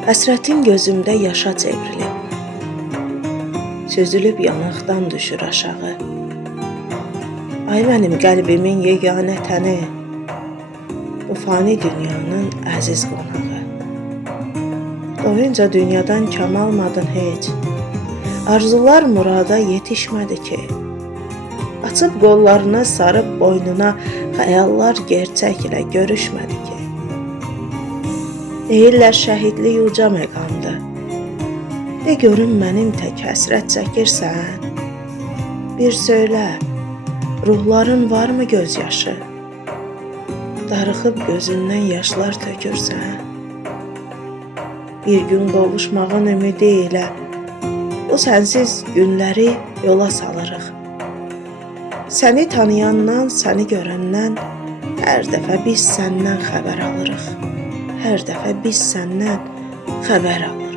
Həsrətin gözümdə yaşa çevrilib, süzülüb yanaqdan düşür aşağı. Ay mənim qəlbimin yeganə təni, bu fani dünyanın əziz qonağı. Doyunca dünyadan kam almadın heç, arzular murada yetişmədi ki. Açıb qollarını sarıb boynuna, xəyallar gerçəklə görüşmədi ki. Deyirlər şəhidlik uca məqamdır. De görüm mənim tək həsrət çəkirsən. Bir söylə, ruhların varmı gözyaşı? Darıxıb gözündən yaşlar tökürsən. Bir gün qovuşmağın ümidi ilə bu sənsiz günləri yola salırıq. Səni tanıyandan, səni görəndən hər dəfə biz səndən xəbər alırıq. Hər dəfə biz səndən xəbər alırıq.